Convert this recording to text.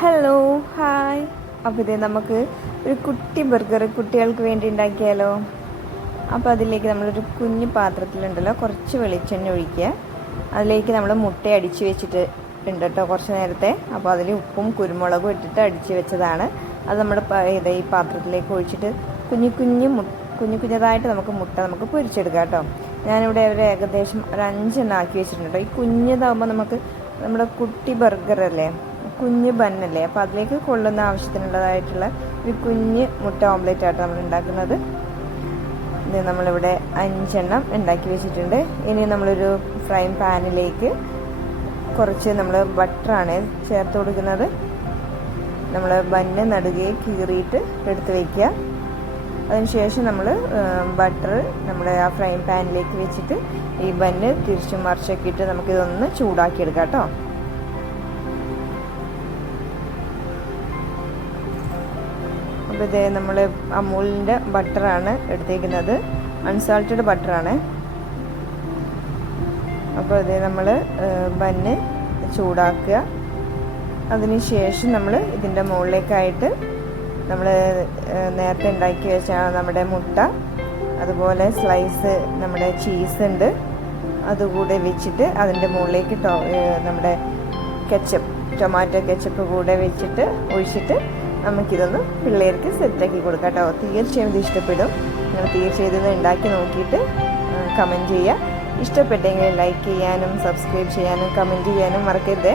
Hello hi. അപ്പോൾ ഇത് നമുക്ക് ഒരു കുട്ടി ബർഗർ കുട്ടികൾക്ക് വേണ്ടി ഉണ്ടാക്കിയാലോ. അപ്പോൾ അതിലേക്ക് നമ്മളൊരു കുഞ്ഞു പാത്രത്തിലുണ്ടല്ലോ കുറച്ച് വെളിച്ചെണ്ണ ഒഴിക്കുക. അതിലേക്ക് നമ്മൾ മുട്ട അടിച്ച് വെച്ചിട്ടുണ്ട് കേട്ടോ കുറച്ച് നേരത്തെ. അപ്പോൾ അതിൽ ഉപ്പും കുരുമുളകും ഇട്ടിട്ട് അടിച്ച് വെച്ചതാണ്. അത് നമ്മുടെ ഈ പാത്രത്തിലേക്ക് ഒഴിച്ചിട്ട് കുഞ്ഞതായിട്ട് നമുക്ക് പൊരിച്ചെടുക്കാം കേട്ടോ. ഞാനിവിടെ ഒരു ഏകദേശം ഒരു 5 എണ്ണം ആക്കി വെച്ചിട്ടുണ്ട്. ഈ കുഞ്ഞതാകുമ്പോൾ നമുക്ക് നമ്മുടെ കുട്ടി ബർഗറല്ലേ, കുഞ്ഞ് ബന്നല്ലേ, അപ്പോൾ അതിലേക്ക് കൊള്ളുന്ന ആവശ്യത്തിനുള്ളതായിട്ടുള്ള ഒരു കുഞ്ഞ് മുട്ട ഓംലെറ്റ് ആയിട്ട് നമ്മൾ ഉണ്ടാക്കുന്നത്. ഇത് നമ്മളിവിടെ 5 എണ്ണം ഉണ്ടാക്കി വെച്ചിട്ടുണ്ട്. ഇനി നമ്മളൊരു ഫ്രൈ പാനിലേക്ക് കുറച്ച് നമ്മൾ ബട്ടറാണ് ചേർത്ത് കൊടുക്കുന്നത്. നമ്മൾ ബന്ന് നടുകെ കീറിയിട്ട് എടുത്ത് വയ്ക്കുക. അതിനുശേഷം നമ്മൾ ബട്ടർ നമ്മുടെ ആ ഫ്രൈ പാനിലേക്ക് വെച്ചിട്ട് ഈ ബന്ന് തിരിച്ചും മറിച്ചൊക്കെ ഇട്ട് നമുക്കിതൊന്ന് ചൂടാക്കിയെടുക്കാം കേട്ടോ. അപ്പോൾ ഇതേ നമ്മൾ അമൂലിൻ്റെ ബട്ടറാണ് എടുത്തേക്കുന്നത്, അൺസാൾട്ടഡ് ബട്ടറാണ്. അപ്പോൾ ഇതേ നമ്മൾ ബന്ന് ചൂടാക്കുക. അതിന് ശേഷം നമ്മൾ ഇതിൻ്റെ മുകളിലേക്കായിട്ട് നമ്മൾ നേരത്തെ ഉണ്ടാക്കി വെച്ച നമ്മുടെ മുട്ട, അതുപോലെ സ്ലൈസ് നമ്മുടെ ചീസ് ഉണ്ട്, അതുകൂടെ വെച്ചിട്ട് അതിൻ്റെ മുകളിലേക്ക് നമ്മുടെ ടൊമാറ്റോ കെച്ചപ്പ് കൂടെ വെച്ചിട്ട് ഒഴിച്ചിട്ട് നമുക്കിതൊന്ന് പിള്ളേർക്ക് സെറ്റാക്കി കൊടുക്കാം കേട്ടോ. തീർച്ചയായും ഇത് ഇഷ്ടപ്പെടും. നിങ്ങൾ തീർച്ചയായും ഇത് ഉണ്ടാക്കി നോക്കിയിട്ട് കമൻറ്റ് ചെയ്യുക. ഇഷ്ടപ്പെട്ടെങ്കിൽ ലൈക്ക് ചെയ്യാനും സബ്സ്ക്രൈബ് ചെയ്യാനും കമൻറ്റ് ചെയ്യാനും മറക്കരുത്.